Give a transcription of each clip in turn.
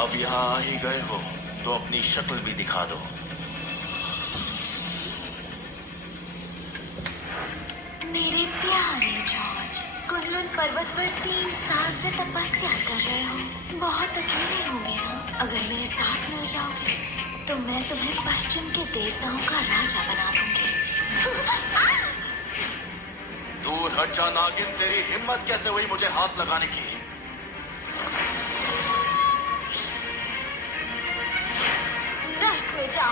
अब यहाँ आ ही गए हो तो अपनी शक्ल भी दिखा दो। मेरे प्यारे जॉर्ज, कुनलुन पर्वत पर 3 साल से तपस्या कर रहे हो। बहुत अकेले होंगे ना? अगर मेरे साथ मिल जाओगे तो मैं तुम्हें पश्चिम के देवताओं का राजा बना दूंगी। दूर हट जा नागिन, तेरी हिम्मत कैसे हुई मुझे हाथ लगाने की? नर्क में जा।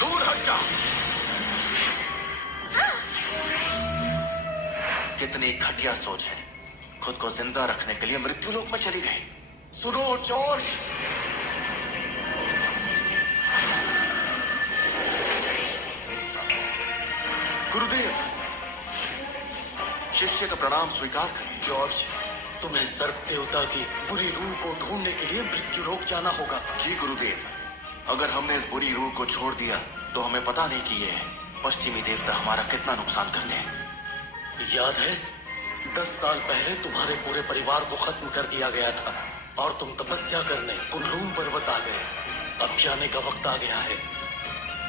दूर हट जा। कितनी घटिया सोच है, खुद को जिंदा रखने के लिए मृत्युलोक में चली गई। सुनो जॉर्ज, गुरुदेव, शिष्य का प्रणाम स्वीकार करें। जॉर्ज, तुम्हें सर्प देवता की बुरी रूह को ढूंढने के लिए मृत्युलोक जाना होगा। जी गुरुदेव, अगर हमने इस बुरी रूह को छोड़ दिया तो हमें पता नहीं कि ये पश्चिमी देवता हमारा कितना नुकसान करते हैं। याद है 10 साल पहले तुम्हारे पूरे परिवार को खत्म कर दिया गया था और तुम तपस्या करने कुनलुन पर्वत आ गए। अब जाने का वक्त आ गया है।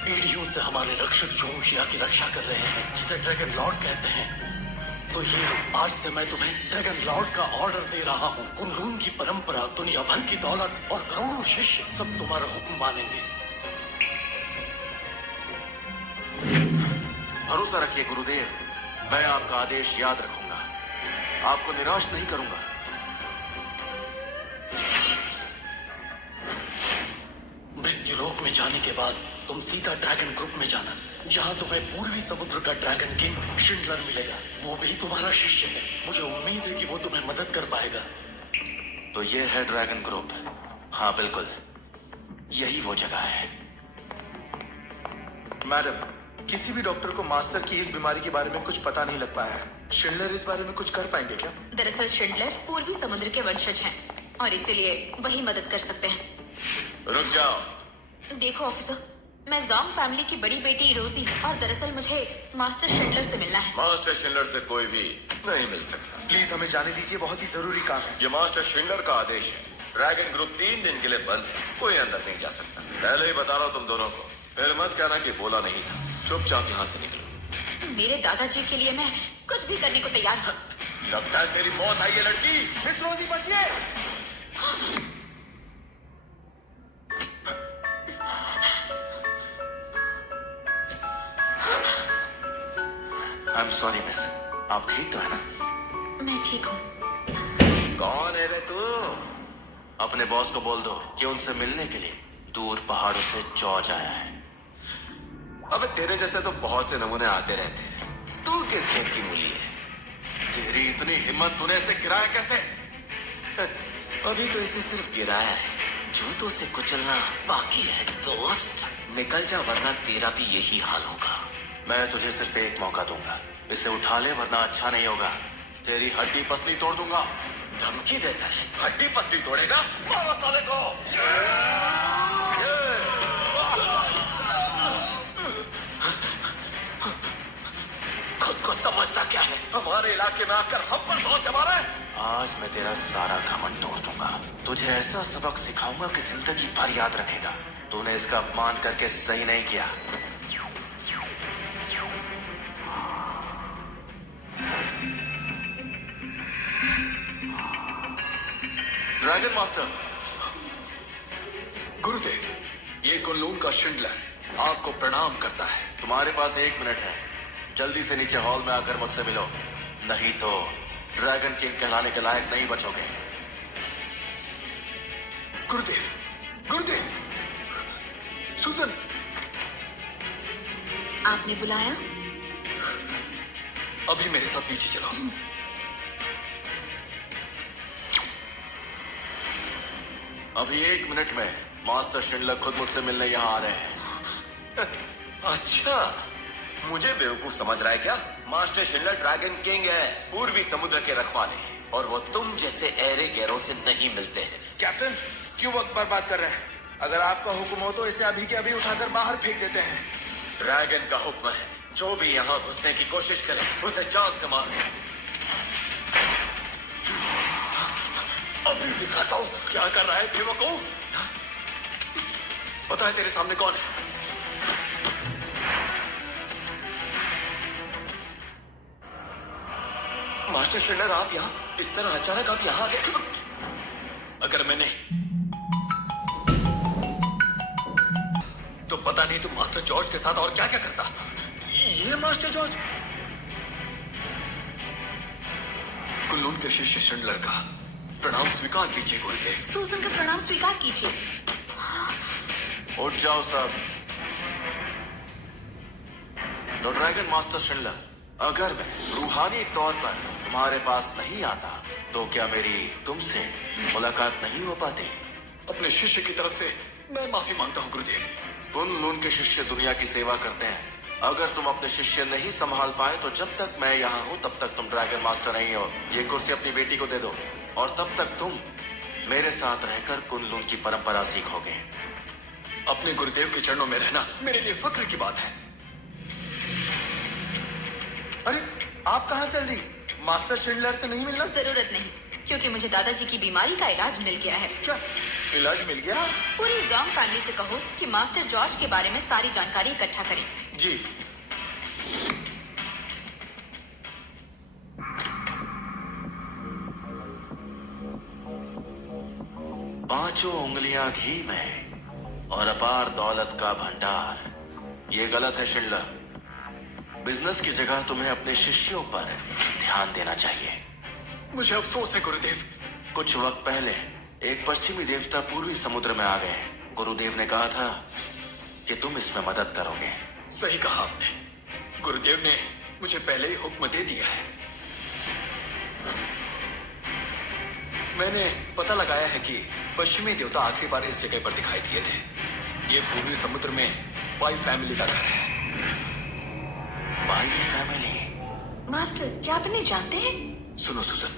पीढ़ियों से हमारे रक्षक जोंशिया की रक्षा कर रहे हैं, जिसे ड्रैगन लॉर्ड कहते हैं। तो ये आज से मैं तुम्हें ड्रैगन लॉर्ड का ऑर्डर दे रहा हूँ। कुनलुन की परंपरा, दुनिया भर की दौलत और करोड़ों शिष्य सब तुम्हारा हुक्म मानेंगे। भरोसा रखिए गुरुदेव, मैं आपका आदेश याद रखूंगा, आपको निराश नहीं करूंगा। मृत्युलोक में जाने के बाद तुम सीधा ड्रैगन ग्रुप में जाना, जहाँ तुम्हें पूर्वी समुद्र का ड्रैगन किंग शिंडलर मिलेगा। वो भी तुम्हारा शिष्य है। मुझे उम्मीद है कि वो तुम्हें मदद कर पाएगा। तो ये है ड्रैगन ग्रुप? हाँ बिल्कुल, यही वो जगह है। मैडम, किसी भी डॉक्टर को मास्टर की इस बीमारी के बारे में कुछ पता नहीं लग पाया है। शिंडलर इस बारे में कुछ कर पाएंगे क्या? दरअसल शिंडलर पूर्वी समुद्र के वंशज हैं और इसीलिए वही मदद कर सकते हैं। रुक जाओ। देखो ऑफिसर, मैं जोंग फैमिली की बड़ी बेटी रोजी हूँ और दरअसल मुझे मास्टर शिंडलर से मिलना है। मास्टर शिंडलर से कोई भी नहीं मिल सकता। प्लीज हमें जाने दीजिए, बहुत ही जरूरी काम है। ये मास्टर शिंडलर का आदेश है। ड्रैगन ग्रुप 3 दिन के लिए बंद है, कोई अंदर नहीं जा सकता। पहले ही बता रहा हूँ तुम दोनों को, फिर मत कहना कि बोला नहीं था। चुपचाप यहाँ से निकलो। मेरे दादाजी के लिए मैं कुछ भी करने को तैयार हूँ। लगता है तेरी मौत आई है लड़की। मिस रोजी बचिए। आई एम सॉरी मिस, आप ठीक तो है ना? मैं ठीक हूँ। कौन है रे तू? अपने बॉस को बोल दो कि उनसे मिलने के लिए दूर पहाड़ों से जॉर्ज आया है। अबे तेरे जैसे तो बहुत से नमूने आते रहते हैं, तू किस खेत की मूली है? तेरी इतनी हिम्मत, तूने इसे गिराया कैसे? अभी तो इसे सिर्फ गिराया है, जूतों से कुचलना बाकी है दोस्त। निकल जा वरना तेरा भी यही हाल होगा। मैं तुझे सिर्फ एक मौका दूंगा, इसे उठा ले वरना अच्छा नहीं होगा। तेरी हड्डी पसली तोड़ दूंगा। धमकी देता है, हड्डी पसली तोड़ेगा? मारो साले को। खुद को समझता क्या है? हमारे इलाके में आकर हम पर बहुत से मारा है। आज मैं तेरा सारा घमंड तोड़ दूंगा। तुझे ऐसा सबक सिखाऊंगा कि जिंदगी भर याद रखेगा। तूने इसका अपमान करके सही नहीं किया। Dragon master. गुरुदेव, ये कुनलुन का शिंडलर आपको प्रणाम करता है। तुम्हारे पास 1 मिनट है, जल्दी से नीचे हॉल में आकर मुझसे मिलो, नहीं तो ड्रैगन किंग कहलाने के लायक नहीं बचोगे। गुरुदेव, गुरुदेव, सुजन, आपने बुलाया? अभी मेरे साथ नीचे चलो। अभी 1 मिनट में मास्टर शिंडलर खुद मुझसे मिलने यहाँ आ रहे हैं। अच्छा, मुझे बेवकूफ समझ रहा है क्या? मास्टर शिंडलर ड्रैगन किंग है, पूर्वी समुद्र के रखवाले, और वो तुम जैसे ऐरे गैरों से नहीं मिलते हैं। कैप्टन, क्यों वक्त बर्बाद कर रहे हैं? अगर आपका हुक्म हो तो इसे अभी के अभी उठाकर बाहर फेंक देते हैं। ड्रैगन का हुक्म है, जो भी यहाँ घुसने की कोशिश करे उसे जान से मार। अभी दिखाता हूँ क्या कर रहा है बेवकूफ। पता है तेरे सामने कौन है? मास्टर शिंडलर, आप यहाँ इस तरह अचानक आप यहाँ आ गए? अगर मैंने तो पता नहीं तुम मास्टर जॉर्ज के साथ और क्या क्या करता। ये मास्टर जॉर्ज? कुल्लून के शिष्य शिंडलर का प्रणाम स्वीकार कीजिए गुरुदेव। सूजन का प्रणाम स्वीकार कीजिए। उठ जाओ सब। द ड्रैगन मास्टर शिंडलर, अगर मैं रूहानी तौर पर तुम्हारे पास नहीं आता तो क्या मेरी तुमसे मुलाकात नहीं हो पाती? अपने शिष्य की तरफ से मैं माफी मांगता हूँ गुरुदेव। कुन-लून के शिष्य दुनिया की सेवा करते हैं। अगर तुम अपने शिष्य नहीं संभाल पाए तो जब तक मैं यहाँ हूँ तब तक तुम ड्रैगन मास्टर नहीं हो। ये कुर्सी अपनी बेटी को दे दो और तब तक तुम मेरे साथ रहकर कुन-लून की परंपरा सीखोगे। अपने गुरुदेव के चरणों में रहना मेरे लिए फक्र की बात है। अरे आप कहाँ चल दी? मास्टर शिंडलर से नहीं मिलना? जरूरत नहीं, क्योंकि मुझे दादाजी की बीमारी का इलाज मिल गया है। क्या इलाज मिल गया? पूरी जॉन्ग फैमिली से कहो कि मास्टर जॉर्ज के बारे में सारी जानकारी इकट्ठा करें। जी। पांचों उंगलियां घी में और अपार दौलत का भंडार। ये गलत है शिंडलर। बिजनेस की जगह तुम्हें अपने शिष्यों पर ध्यान देना चाहिए। मुझे अफसोस है गुरुदेव। कुछ वक्त पहले एक पश्चिमी देवता पूर्वी समुद्र में आ गए। गुरुदेव ने कहा था कि तुम इसमें मदद करोगे। सही कहा आपने। गुरुदेव ने मुझे पहले ही हुक्म दे दिया है। मैंने पता लगाया है कि पश्चिमी देवता आखिरी बार इस जगह पर दिखाई दिए थे। ये पूर्वी समुद्र में बाई फैमिली का घर है। By family? मास्टर, क्या आप इन्हें जानते हैं? सुनो सुजन,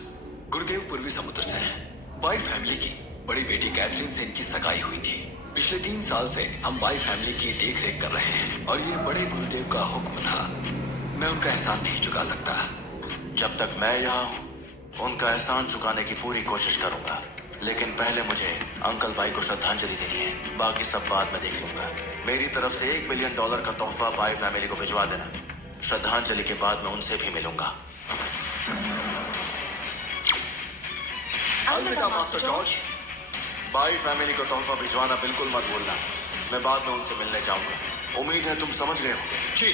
गुरुदेव पूर्वी समुद्र से हैं। बाई फैमिली की बड़ी बेटी कैथरीन से इनकी सगाई हुई थी। पिछले 3 साल से हम बाई फैमिली की देख रेख कर रहे हैं और ये बड़े गुरुदेव का हुक्म था। मैं उनका एहसान नहीं चुका सकता। जब तक मैं यहाँ हूँ उनका एहसान चुकाने की पूरी कोशिश करूंगा, लेकिन पहले मुझे अंकल बाई को श्रद्धांजलि देनी है। बाकी सब बाद में देख लूंगा। मेरी तरफ से $1 बिलियन का तोहफा बाई फैमिली को भिजवा देना। श्रद्धांजलि के बाद मैं उनसे भी मिलूंगा। अलविदा मास्टर जॉर्ज। बाई फैमिली को तोहफा भिजवाना बिल्कुल मत भूलना। मैं बाद में उनसे मिलने जाऊंगा। उम्मीद है तुम समझ गए हो। जी।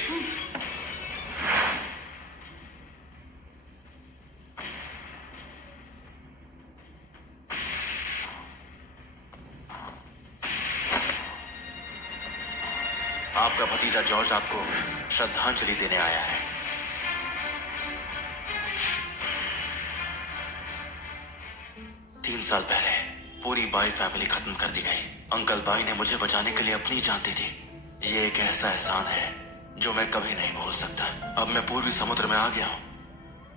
आपका भतीजा जॉर्ज आपको श्रद्धांजलि देने आया है। तीन साल पहले पूरी बाई फैमिली खत्म कर दी गई। अंकल बाई ने मुझे बचाने के लिए अपनी जान दी थी। ये एक ऐसा एहसान है जो मैं कभी नहीं भूल सकता। अब मैं पूर्वी समुद्र में आ गया हूँ।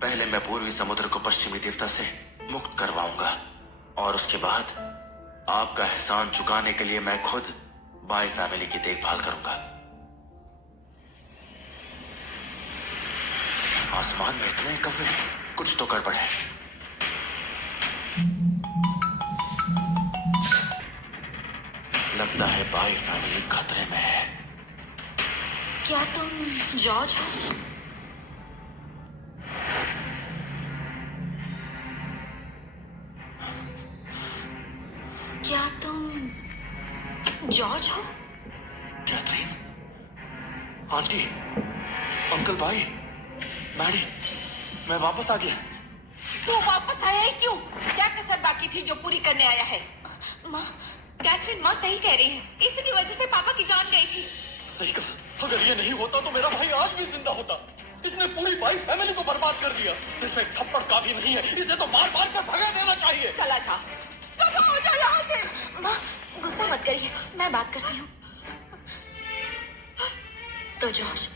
पहले मैं पूर्वी समुद्र को पश्चिमी देवता से मुक्त करवाऊंगा और उसके बाद आपका एहसान चुकाने के लिए मैं खुद बाई फैमिली की देखभाल करूंगा। आसमान में इतने कव्वे, कुछ तो गड़बड़ है। लगता है बाई फैमिली खतरे में है। क्या तुम जॉर्ज हो? क्या तुम जॉर्ज हो? Catherine, aunty, uncle bye, Maddy, मैं वापस आ गया। तू वापस आया ही क्यों? क्या कसर बाकी थी जो पूरी करने आया है? माँ, कैथरीन माँ सही कह रही है। इसी की वजह से पापा की जान गई थी। सही कहा। अगर ये नहीं होता तो मेरा भाई आज भी जिंदा होता। इसने पूरी बाई फैमिली को बर्बाद कर दिया। सिर्फ एक थप्पड़ काफी नहीं है, इसे तो मार मार कर भगा देना चाहिए। चला जा, दफा हो जा यहाँ से। माँ, गुस्सा मत करिए, मैं बात करती हूँ। तो जॉर्ज,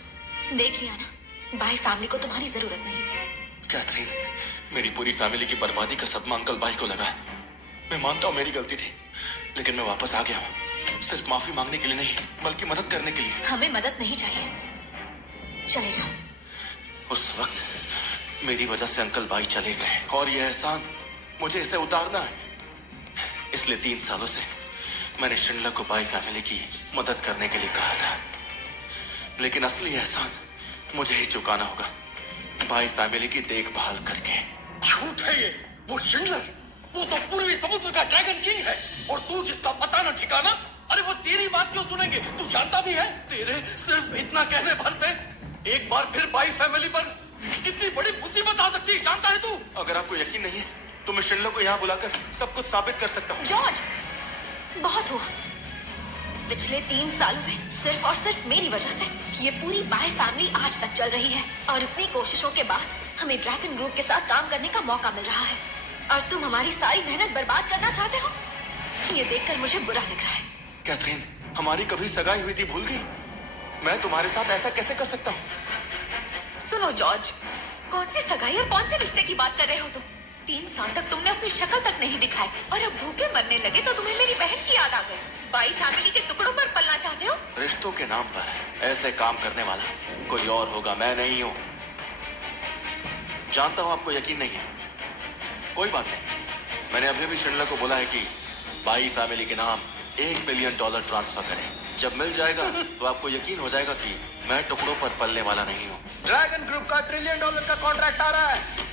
देख लिया ना, बाई फैमिली को तुम्हारी जरूरत नहीं। कैथरीन, मेरी पूरी फैमिली की बर्बादी का सदमा अंकल बाई को लगा। मैं मानता हूँ मेरी गलती थी, लेकिन मैं वापस आ गया हूँ। सिर्फ माफी मांगने के लिए नहीं, बल्कि मदद करने के लिए। हमें मदद नहीं चाहिए, चले जाओ। उस वक्त मेरी वजह से अंकल बाई चले गए और यह एहसान मुझे इसे उतारना है। इसलिए 3 सालों से मैंने शिंडलर को बाई फैमिली की मदद करने के लिए कहा था, लेकिन असली एहसान मुझे ही चुकाना होगा, बाई फैमिली की देखभाल करके। झूठ है ये। वो शिंडलर, वो तो पूर्वी समुद्र का ड्रैगन किंग है, और तू जिसका पता न ठिकाना। अरे वो तेरी बात क्यों सुनेंगे? तू जानता भी है तेरे सिर्फ इतना कहने भर से एक बार फिर बाई फैमिली पर कितनी बड़ी मुसीबत आ सकती है, जानता है तू? अगर आपको यकीन नहीं है तो मैं शिंडलर को यहाँ बुलाकर सब कुछ साबित कर सकता हूँ। जॉर्ज, बहुत हुआ। पिछले 3 सालों में सिर्फ और सिर्फ मेरी वजह से ये पूरी बाय फैमिली आज तक चल रही है, और इतनी कोशिशों के बाद हमें ड्रैगन ग्रुप के साथ काम करने का मौका मिल रहा है, और तुम हमारी सारी मेहनत बर्बाद करना चाहते हो? ये देखकर मुझे बुरा लग रहा है। कैथरीन, हमारी कभी सगाई हुई थी, भूल गई? मैं तुम्हारे साथ ऐसा कैसे कर सकता हूँ? सुनो जॉर्ज, कौन सी सगाई और कौन से रिश्ते की बात कर रहे हो तुम? 3 साल तक तुमने अपनी शक्ल तक नहीं दिखाई, और अब भूखे मरने लगे तो तुम्हें मेरी बहन की याद आ गई। बाई फैमिली के टुकड़ों पर पलना चाहते हो? रिश्तों के नाम पर ऐसे काम करने वाला कोई और होगा, मैं नहीं हूँ। जानता हूँ आपको यकीन नहीं है, कोई बात नहीं। मैंने अभी भी शिंडलर को बोला है कि बाई फैमिली के नाम $1 बिलियन ट्रांसफर करें। जब मिल जाएगा तो आपको यकीन हो जाएगा कि मैं टुकड़ों पर पलने वाला नहीं हूँ। ड्रैगन ग्रुप का $1 ट्रिलियन का कॉन्ट्रैक्ट आ रहा है।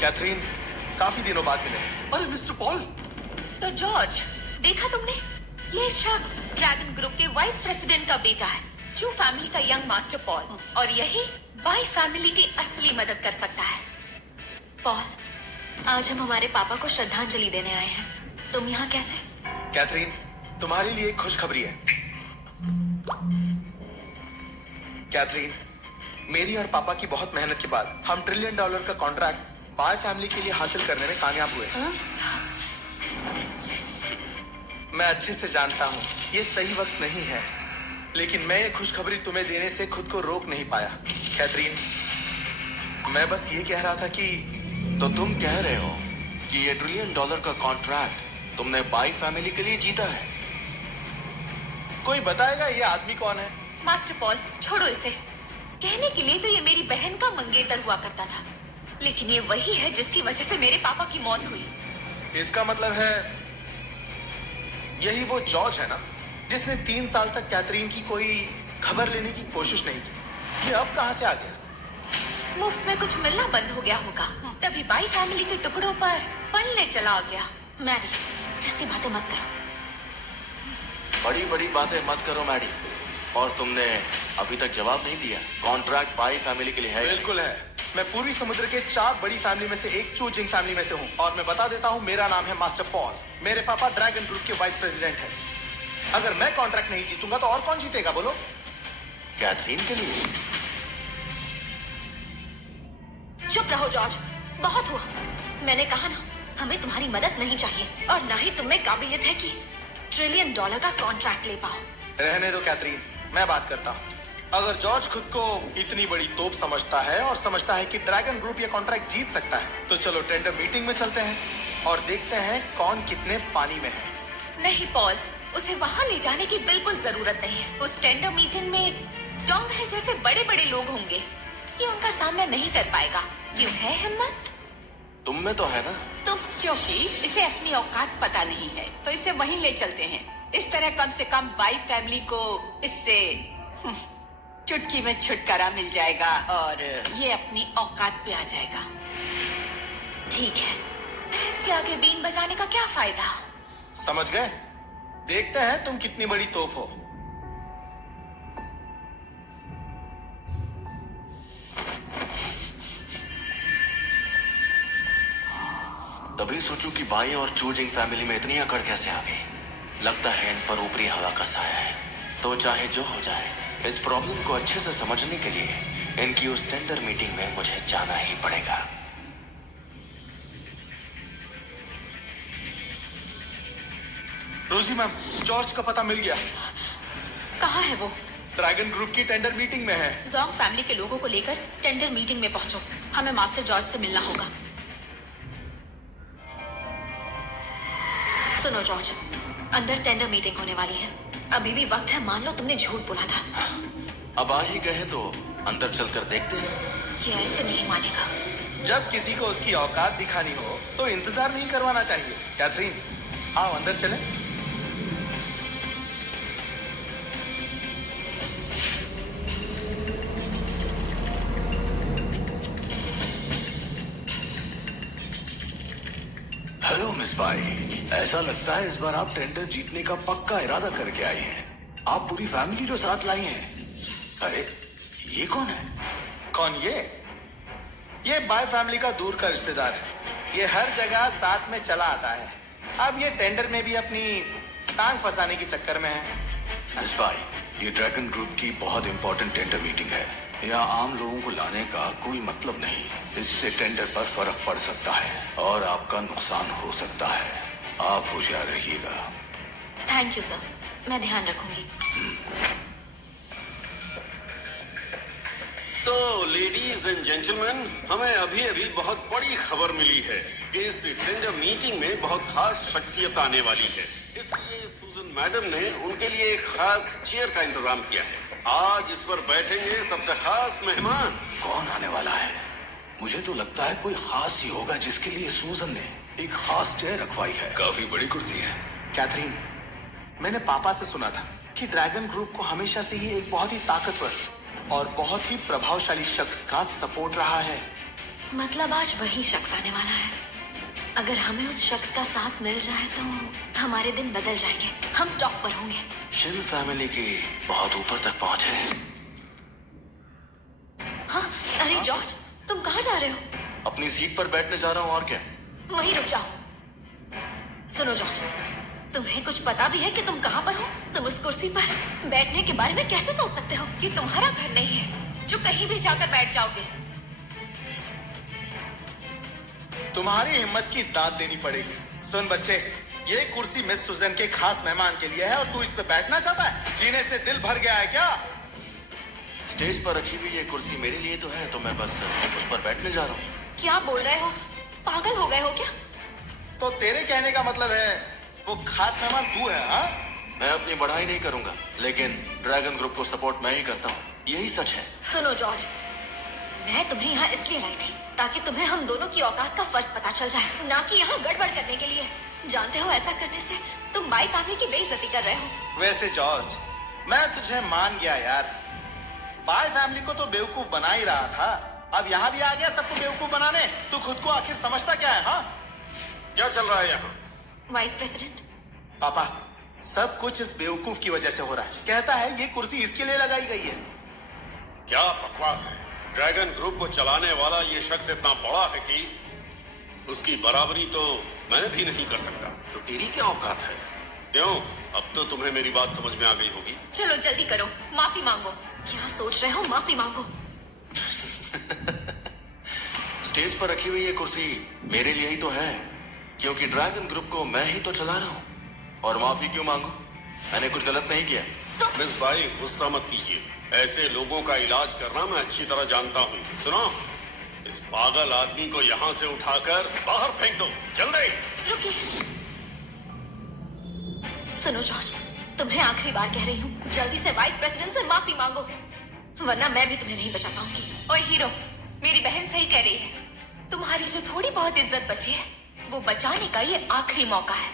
कैथरीन, काफी दिनों बाद मिले। अरे मिस्टर पॉल, तो जॉर्ज, देखा तुमने? ये शख्स ड्रैगन ग्रुप के वाइस प्रेसिडेंट का बेटा है, चू फैमिली का यंग मास्टर पॉल, और यही बाई फैमिली की असली मदद कर सकता है। पॉल, आज हम हमारे पापा को श्रद्धांजलि देने आए हैं। तुम यहाँ कैसे? कैथरीन, तुम्हारे लिए एक खुशखबरी है। कैथरीन, मेरी और पापा की बहुत मेहनत के बाद हम $1 ट्रिलियन का कॉन्ट्रैक्ट बाय फैमिली के लिए हासिल करने में कामयाब हुए। मैं अच्छे से जानता हूँ ये सही वक्त नहीं है, लेकिन मैं ये खुशखबरी तुम्हें देने से खुद को रोक नहीं पाया। कैथरीन, मैं बस ये कह रहा था कि तो तुम कह रहे हो कि ये $1 ट्रिलियन का कॉन्ट्रैक्ट तुमने बाई फैमिली के लिए जीता है? कोई बताएगा ये आदमी कौन है? मास्टर पॉल, छोड़ो इसे। कहने के लिए तो ये मेरी बहन का मंगेतर हुआ करता था, लेकिन ये वही है जिसकी वजह से मेरे पापा की मौत हुई। इसका मतलब है यही वो जॉर्ज है ना, जिसने 3 साल तक कैथरीन की कोई खबर लेने की कोशिश नहीं की। ये अब कहां से आ गया? मुफ्त में कुछ मिलना बंद हो गया होगा, तभी बाई फैमिली के टुकड़ों पर पलने चला गया। मैरी, ऐसी बातें मत करो। बड़ी बड़ी बातें मत करो मैडी। और तुमने अभी तक जवाब नहीं दिया, कॉन्ट्रैक्ट बाई फैमिली के लिए है? बिल्कुल है। मैं पूर्वी समुद्र के 4 बड़ी फैमिली में से एक चू जिंग फैमिली में से हूँ, और मैं बता देता हूँ, मेरा नाम है मास्टर पॉल। मेरे पापा ड्रैगन ग्रुप के वाइस प्रेसिडेंट हैं। अगर मैं कॉन्ट्रैक्ट नहीं जीतूंगा तो और कौन जीतेगा बोलो? कैथरीन के लिए? चुप रहो जॉर्ज, बहुत हुआ। मैंने कहा ना, हमें तुम्हारी मदद नहीं चाहिए, और ना ही तुम्हें काबिलियत है कि $1 ट्रिलियन का कॉन्ट्रैक्ट ले पाओ। रहने दो कैथरीन, मैं बात करता हूँ। अगर जॉर्ज खुद को इतनी बड़ी तोप समझता है और समझता है कि ड्रैगन ग्रुप ये कॉन्ट्रैक्ट जीत सकता है, तो चलो टेंडर मीटिंग में चलते हैं और देखते हैं कौन कितने पानी में है। नहीं पॉल, उसे वहां ले जाने की बिल्कुल जरूरत नहीं है। उस टेंडर मीटिंग में डोंग है जैसे बड़े बड़े लोग होंगे, ये उनका सामना नहीं कर पाएगा। क्यों है हिम्मत? तुम में तो है ना। तुम, क्योंकि इसे अपनी औकात पता नहीं है, तो इसे वहीं ले चलते हैं। इस तरह कम से कम बाई फैमिली को इससे चुटकी में छुटकारा मिल जाएगा, और ये अपनी औकात पे आ जाएगा। ठीक है। इसके आगे बीन बजाने का क्या फायदा? समझ गए? देखते हैं तुम कितनी बड़ी तोप हो। तभी सोचूं कि बाई और चूजिंग फैमिली में इतनी अकड़ कैसे आ गई। लगता है इन पर ऊपरी हवा का साया है। तो चाहे जो हो जाए, इस प्रॉब्लम को अच्छे से समझने के लिए इनकी उस टेंडर मीटिंग में मुझे जाना ही पड़ेगा। रोजी मैम, जॉर्ज का पता मिल गया। कहाँ है वो? ड्रैगन ग्रुप की टेंडर मीटिंग में है। जोंग फैमिली के लोगों को लेकर टेंडर मीटिंग में पहुंचो। हमें मास्टर जॉर्ज से मिलना होगा। सुनो जॉर्ज, अंदर टेंडर मीटिंग होने वाली है। अभी भी वक्त है, मान लो तुमने झूठ बोला था। अब आ ही गए तो अंदर चलकर देखते हैं। ये ऐसे नहीं मानेगा। जब किसी को उसकी औकात दिखानी हो तो इंतजार नहीं करवाना चाहिए। कैथरीन, आओ अंदर चलें। हेलो मिस बाई, ऐसा लगता है इस बार आप टेंडर जीतने का पक्का इरादा करके आई हैं। आप पूरी फैमिली जो साथ लाई हैं। अरे ये कौन है? कौन ये बाय फैमिली का दूर का रिश्तेदार है। ये हर जगह साथ में चला आता है। अब ये टेंडर में भी अपनी टांग फंसाने के चक्कर में है। मिस बाई, ये ड्रैगन ग्रुप की बहुत इंपॉर्टेंट टेंडर मीटिंग है। यहाँ आम लोगों को लाने का कोई मतलब नहीं। इससे टेंडर पर फर्क पड़ सकता है और आपका नुकसान हो सकता है। आप होशियार रहिएगा। थैंक यू सर, मैं ध्यान रखूंगी। तो लेडीज एंड जेंटलमैन, हमें अभी अभी बहुत बड़ी खबर मिली है कि इस टेंडर मीटिंग में बहुत खास शख्सियत आने वाली है। इसलिए सुजन मैडम ने उनके लिए एक खास चेयर का इंतजाम किया है। आज इस पर बैठेंगे सबसे खास मेहमान। कौन आने वाला है? मुझे तो लगता है कोई खास ही होगा जिसके लिए सूजन ने एक खास चेयर रखवाई है। काफी बड़ी कुर्सी है। कैथरीन, मैंने पापा से सुना था कि ड्रैगन ग्रुप को हमेशा से ही एक बहुत ही ताकतवर और बहुत ही प्रभावशाली शख्स का सपोर्ट रहा है। मतलब आज वही शख्स आने वाला है। अगर हमें उस शख्स का साथ मिल जाए तो हमारे दिन बदल जाएंगे। हम टॉप पर होंगे। शिल फैमिली की बहुत ऊपर तक पहुंच है। हाँ, अरे जॉर्ज, तुम कहाँ जा रहे हो? अपनी सीट पर बैठने जा रहा हूँ, और क्या। वहीं रुक जाओ। सुनो जॉर्ज, तुम्हें कुछ पता भी है कि तुम कहाँ पर हो? तुम उस कुर्सी पर बैठने के बारे में कैसे सोच सकते हो? ये तुम्हारा घर नहीं है जो कहीं भी जाकर बैठ जाओगे। तुम्हारी हिम्मत की दाद देनी पड़ेगी। सुन बच्चे, ये कुर्सी मिस सुजन के खास मेहमान के लिए है और तू इस पे बैठना चाहता है? जीने से दिल भर गया है क्या? स्टेज पर रखी हुई ये कुर्सी मेरे लिए तो है, तो मैं बस उस पर बैठने जा रहा हूँ। क्या बोल रहे हो? पागल हो गए हो क्या? तो तेरे कहने का मतलब है वो खास मेहमान तू है? हाँ, मैं अपनी बढ़ाई नहीं करूंगा, लेकिन ड्रैगन ग्रुप को सपोर्ट मैं ही करता हूँ। यही सच है। सुनो जॉर्ज, मैं तुम्हें यहाँ इसलिए लाई थी ताकि तुम्हें हम दोनों की औकात का फर्क पता चल जाए, ना कि यहाँ गड़बड़ करने के लिए। जानते हो, ऐसा करने से तुम बाई फैमिली की बेइज्जती कर रहे हो। वैसे जॉर्ज, मैं तुझे मान गया यार। बाय फैमिली को तो बेवकूफ बना ही रहा था, अब यहाँ भी आ गया सबको बेवकूफ बनाने। तू खुद को आखिर समझता क्या है? हाँ, क्या चल रहा है यहाँ? वाइस प्रेसिडेंट, पापा, सब कुछ इस बेवकूफ की वजह से हो रहा है। कहता है ये कुर्सी इसके लिए लगाई गई है। क्या बकवास है। ड्रैगन ग्रुप को चलाने वाला ये शख्स इतना बड़ा है कि उसकी बराबरी तो मैं भी नहीं कर सकता। तो तेरी क्या औकात है? क्यों, अब तो तुम्हें मेरी बात समझ में आ गई होगी। चलो जल्दी करो, माफी मांगो। क्या सोच रहे हो? माफी मांगो। स्टेज पर रखी हुई ये कुर्सी मेरे लिए ही तो है, क्योंकि ड्रैगन ग्रुप को मैं ही तो चला रहा हूँ। और माफी क्यों मांगू? मैंने कुछ गलत नहीं किया। मिस बाई, गुस्सा मत कीजिए। ऐसे लोगों का इलाज करना मैं अच्छी तरह जानता हूँ। सुनो, इस पागल आदमी को यहाँ से उठाकर बाहर फेंक दो, जल्दी। रुकिए। सुनो जॉर्ज, तुम्हें आखिरी बार कह रही हूँ, जल्दी से वाइस प्रेसिडेंट से माफी मांगो, वरना मैं भी तुम्हें नहीं बचा पाऊंगी। ओए हीरो, मेरी बहन सही कह रही है। तुम्हारी जो थोड़ी बहुत इज्जत बची है, वो बचाने का ये आखिरी मौका है।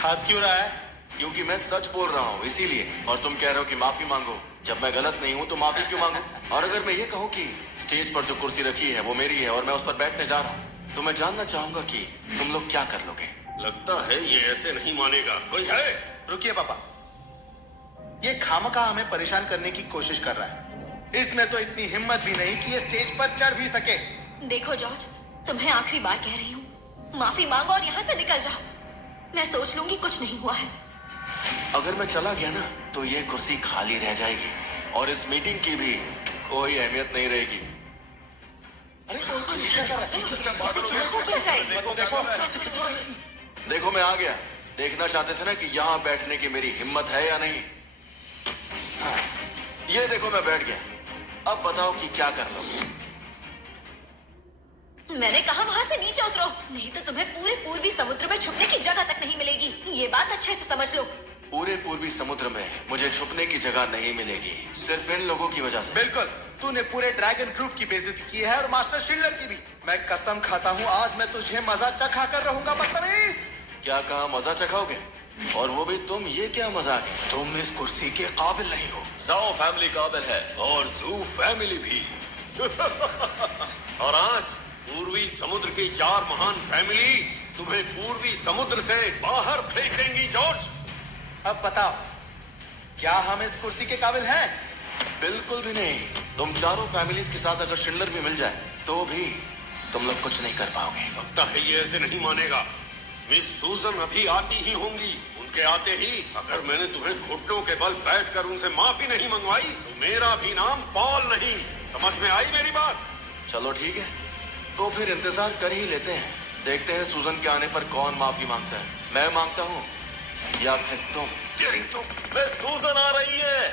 हंस क्यों रहा है? क्योंकि मैं सच बोल रहा हूँ इसीलिए। और तुम कह रहे हो कि माफी मांगो। जब मैं गलत नहीं हूँ तो माफी क्यों मांगू? और अगर मैं ये कहूँ कि स्टेज पर जो कुर्सी रखी है वो मेरी है और मैं उस पर बैठने जा रहा हूँ, तो मैं जानना चाहूंगा कि तुम लोग क्या कर लोगे। लगता है ये ऐसे नहीं मानेगा। कोई है? रुकिए पापा, ये खामखा हमें परेशान करने की कोशिश कर रहा है। इसमें तो इतनी हिम्मत भी नहीं कि ये स्टेज पर चढ़ भी सके। देखो जॉर्ज, तुम्हें आखिरी बार कह रही हूँ, माफी मांगो और यहाँ से निकल जाओ। मैं सोच लूंगी कुछ नहीं हुआ है। अगर मैं चला गया ना तो ये कुर्सी खाली रह जाएगी और इस मीटिंग की भी कोई अहमियत नहीं रहेगी। अरे क्या कर रहा है? देखो, देखो मैं आ गया। देखना चाहते थे ना कि यहाँ बैठने की मेरी हिम्मत है या नहीं। हाँ, ये देखो मैं बैठ गया। अब बताओ कि क्या कर लो। मैंने कहा वहाँ से नीचे उतरो, नहीं तो तुम्हें पूरे पूर्वी समुद्र में छुपने की जगह तक नहीं मिलेगी। ये बात अच्छे से समझ लो। पूरे पूर्वी समुद्र में मुझे छुपने की जगह नहीं मिलेगी, सिर्फ इन लोगों की वजह से। बिल्कुल, तूने पूरे ड्रैगन ग्रुप की बेइज्जती की है और मास्टर शिंडलर की भी। मैं कसम खाता हूँ आज मैं तुझे मजा चखा कर रहूंगा, बदतमीज। क्या कहा, मजा चखाओगे? और वो भी तुम? ये क्या मजाक है? तुम इस कुर्सी के काबिल नहीं हो। जाओ फैमिली काबिल है और जू फैमिली भी। और आज पूर्वी समुद्र की 4 महान फैमिली तुम्हें पूर्वी समुद्र से बाहर फेंकेंगी जॉर्ज। अब बताओ, क्या हम इस कुर्सी के काबिल हैं? बिल्कुल भी नहीं। तुम चारों फैमिलीज के साथ अगर शिंडलर भी मिल जाए तो भी तुम लोग कुछ नहीं कर पाओगे। लगता है ये ऐसे नहीं मानेगा। मिस सूजन अभी आती ही होंगी। उनके आते ही अगर मैंने तुम्हें घुटनों के बल बैठकर उनसे माफी नहीं मंगवाई तो मेरा भी नाम पॉल नहीं। समझ में आई मेरी बात? चलो ठीक है, तो फिर इंतजार कर ही लेते हैं। देखते हैं सूजन के आने पर कौन माफी मांगता है, मैं मांगता हूँ या फिर तुम। मिस सूजन आ रही है।